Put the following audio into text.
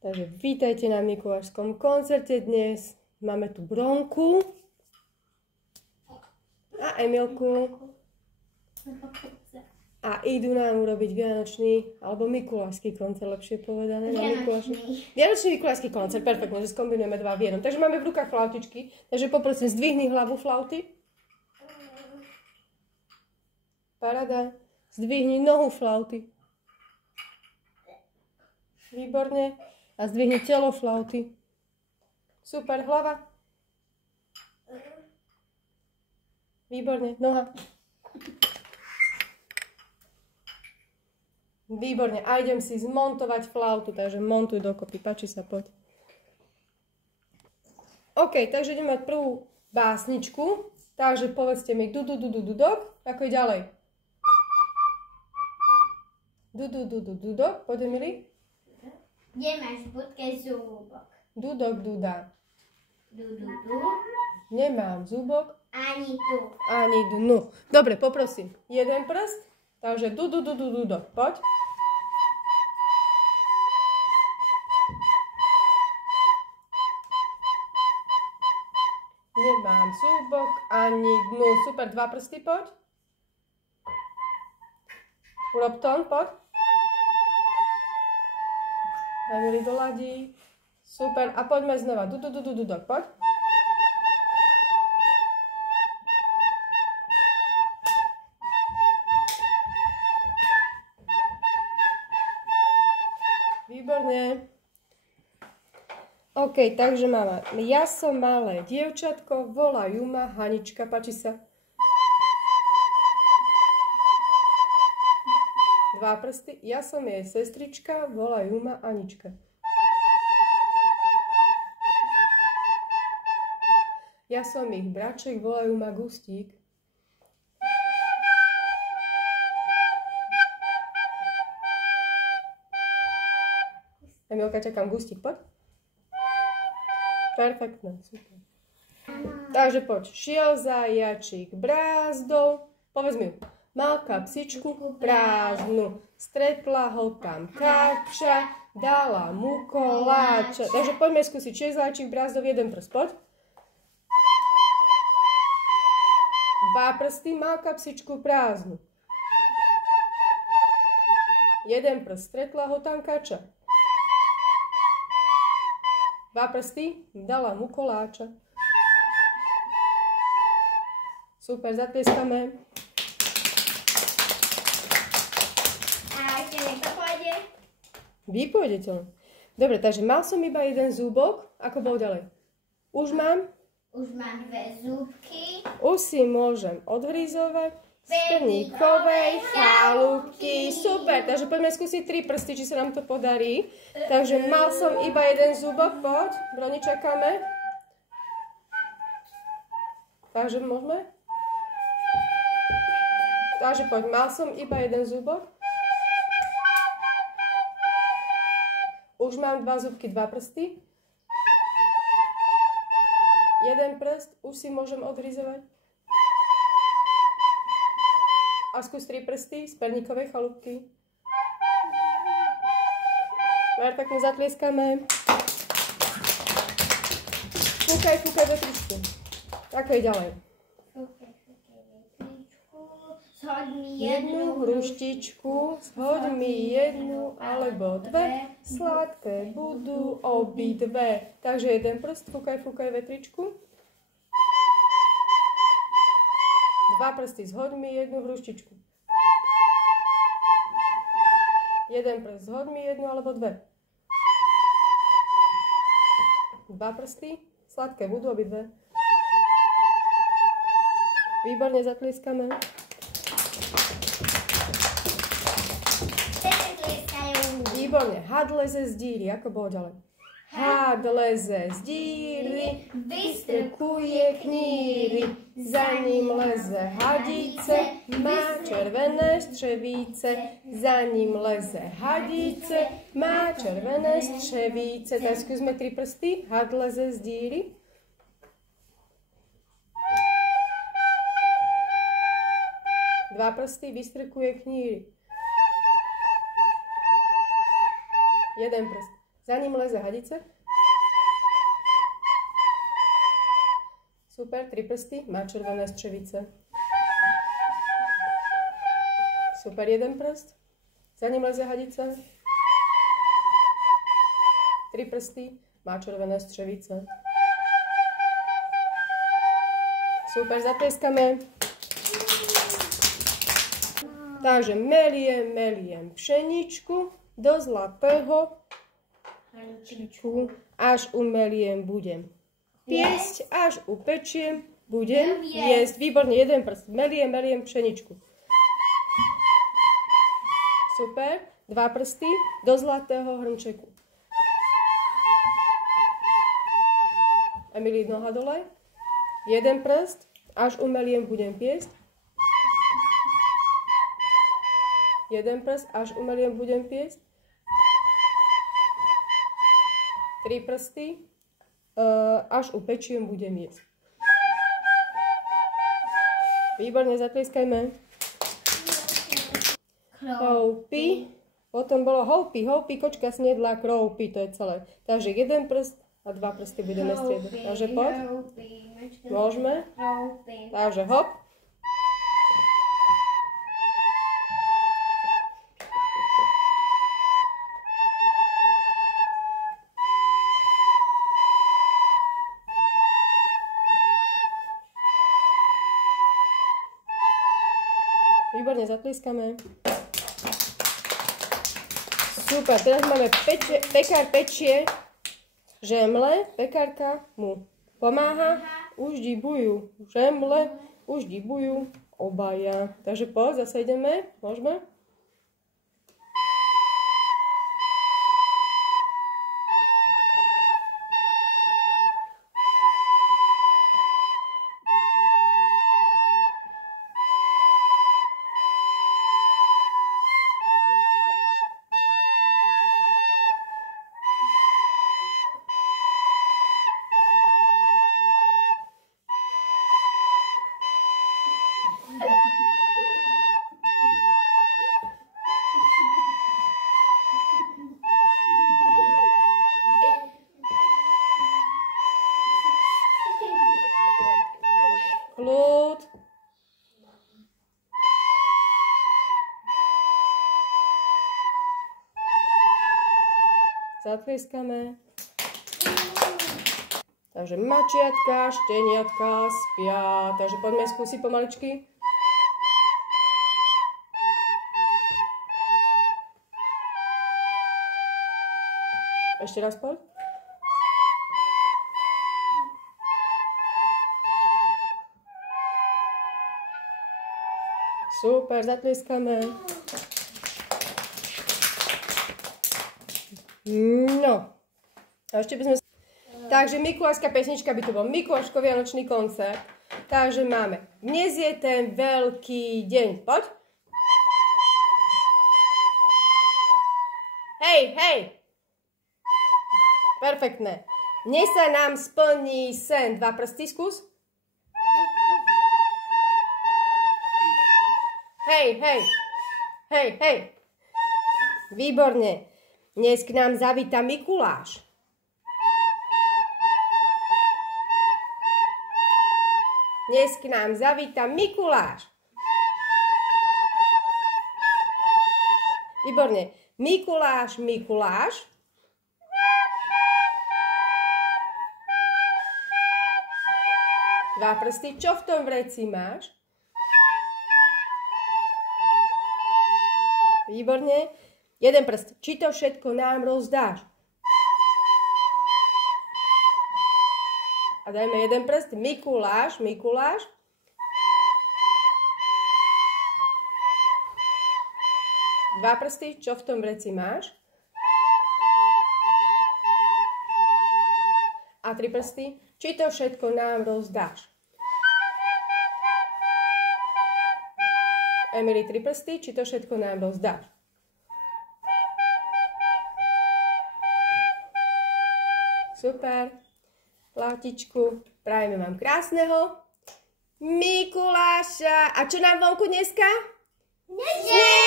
Takže vítajte na mikulášskom koncerte dnes. Máme tu Bronku a Emilku. A idú nám urobiť vianočný, alebo mikulášsky koncert, lepšie povedané. Vianočný mikulášsky koncert, perfektne, že skombinujeme dva v jednom. Takže máme v rukách flautičky, takže poprosím, zdvihni hlavu flauty. Paráda. Zdvihni nohu flauty. Výborne. A zdvihni telo flauty. Super, hlava. Výborne, noha. Výborne, a idem si zmontovať flautu, takže montuj dokopy, páči sa, poď. OK, takže ideme mať prvú básničku, takže povedzte mi dudok, ako je ďalej? Dudok, poďme milí. Kde máš v budke zúbok? Dudok, duda. Du. Nemám zúbok. Ani tu. Ani dnu. Dobre, poprosím. Jeden prst. Takže dudok. Poď. Nemám zúbok ani dnu. Super, dva prsty, poď. Urob tón, poď. Najmili doladí. Super. A poďme znova. Dudok, poď. Výborne. OK, takže máme. Ja som malé dievčatko, volajú ma Hanička. Páči sa? Dva prsty. Ja som jej sestrička, volajú ma Anička. Ja som ich braček, volajú ma Gustík. Emilka, čakám Gustík, poď. Perfektne, super. Takže poď. Šiel zajačík brázdou. Povedz mi. Mal kapsičku prázdnu, stretla ho tam kača, dala mu koláča. Takže poďme skúsiť. Šiel zajačík brázdou, jeden prst, poď. Dva prsty, mal kapsičku prázdnu. Jeden prst, stretla ho tam kača. Dva prsty, dala mu koláča. Super, zatlieskame. A ešte niekto pôjde? Vy pôjdete. Dobre, takže mal som iba jeden zúbok. Ako bol ďalej? Už mám? Už mám dve zúbky. Už si môžem odhryzovať z perníkovej chalúbky. Super, takže poďme skúsiť 3 prsty, či sa nám to podarí. Takže mal som iba jeden zúbok, poď. Broni, čakáme. Takže môžeme? Takže poď, mal som iba jeden zúbok. Už mám dva zúbky, dva prsty. Jeden prst, už si môžem odhryzovať. A skús 3 prsty z perníkovej chalúbky. Perfektne zatlieskame. Fúkaj vetričku. Ako je ďalej? Fúkaj vetričku. Zhoď mi Jednu hruštičku, zhoď mi jednu alebo dve. Sladké budú obidve. Takže jeden prst, fúkaj vetričku. Dva prsty, zhoď mi jednu hruštičku. Jeden prst, zhoď mi jednu alebo dve. Dva prsty, sladké budú obidve. Výborne, zatlieskame. Výborne, had leze z díry, ako bolo ďalej? Had leze z díry, vystrkuje kníry, za ním leze hadice, má červené střevíce, za ním leze hadice, má červené střevíce. Tak skúsme 3 prsty, had leze z díry. Dva prsty, vystrkuje kníry. Jeden prst. Za ním leze hadice. Super, 3 prsty, má červené střevice. Super, 1 prst. Za ním leze hadice. 3 prsty, má červené střevice. Super, zatleskáme. Takže meliem pšeničku do zlatého hrnčíku, až umeliem budem piesť, až upečiem, budem jesť. Výborne, 1 prst. Meliem pšeničku. Super, 2 prsty do zlatého hrnčeku. Emily, noha dole. 1 prst, až umeliem budem piesť. 1 prst, až umeliem budem piesť. 3 prsty, až upečiem budem jesť. Výborne, zatlieskajme. Houpy. Potom bolo houpy, kočka snedla, kroupy, to je celé. Takže 1 prst a 2 prsty budeme striedať. Takže poď. Môžeme. Takže hop. Výborne, zatlieskame. Super, teraz máme pekár pečie žemle, pekárka mu pomáha, už dibujú žemle, už dibujú obaja. Takže poď, zase ideme, môžeme? Kľud. Zatlieskame. Takže mačiatka, šteniatka spia. Takže poďme skúsiť pomaličky. Ešte raz poď. Super, zatlieskame. No. A ešte by sme... Takže mikulášska pesnička by to bol Mikuláško vianočný koncert. Takže máme. Dnes je ten veľký deň. Poď. Hej, hej. Perfektné. Dnes sa nám splní sen. 2 prsty, skús. Hej, hej, hej, hej. Výborne. Dnes k nám zavíta Mikuláš. Dnes k nám zavíta Mikuláš. Výborne. Mikuláš, Mikuláš. Dva prsty. Čo v tom vreci máš? Výborne. 1 prst. Či to všetko nám rozdáš? A dajme 1 prst. Mikuláš, Mikuláš. Dva prsty. Čo v tom vreci máš? A 3 prsty. Či to všetko nám rozdáš? Emily, 3 prsty, či to všetko nám rozdáš? Super. Platičku. Prajeme vám krásneho Mikuláša. A čo nám vonku dneska? Sneží!